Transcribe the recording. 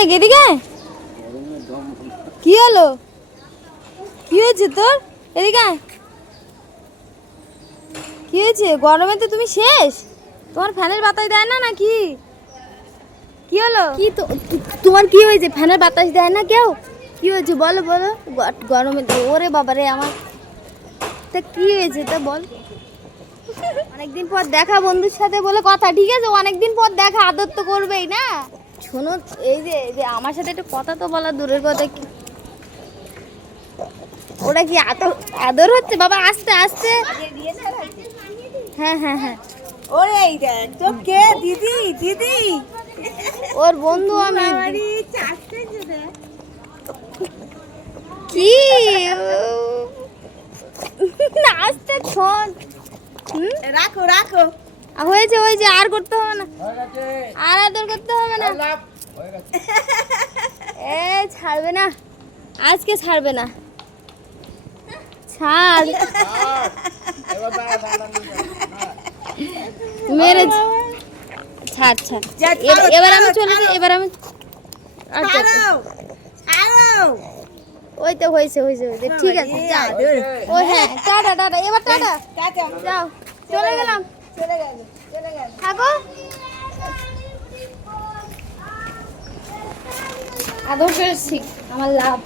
নাকি এদিকে? কি হলো? কি হয়েছে তোর? এদিকে কি হয়েছে? গরমে তো তুমি শেষ? তোমার ফ্যানের বাতাস দেয় না নাকি? কি হলো? কি তোমার কি হয়েছে? ফ্যানের বাতাস দেয় না কেউ? কি হয়েছে? বলো বলো। গরমে তো, ওরে বাবা রে আমার। তা কি হয়েছে তা বল। অনেকদিন পর দেখা বন্ধুর সাথে বলে কথা, ঠিক আছে? অনেকদিন পর দেখা, আদর তো করবেই না? শোনো এই যে এই যে আমার সাথে একটু কথা তো বলা দূরের কথা কি? ওটা কি আদর আদর হচ্ছে? বাবা আস্তে আস্তে। হ্যাঁ হ্যাঁ হ্যাঁ। ওরে এই দেখ তো কে? দিদি দিদি। ওর বন্ধু আমি কি? আস্তে শোন। রাখো রাখো। হয়েছে হয়েছে আর করতে হবে না। আর আদর করতে হবে না। এ ছাড়বে না। আজকে ছাড়বে না। ছাড়। মেরে ছাড় ছাড়। এবার- আমি চলে যাই এবার আমি ওই তো হয়েছে হয়েছে হয়েছে। ঠিক আছে যাও। ও হ্যাঁ টাটা টাটা। এবার টাটা। যাও। চলে গেলাম। চলে গেল চলে গেল থাকো আদর আমার লাভ।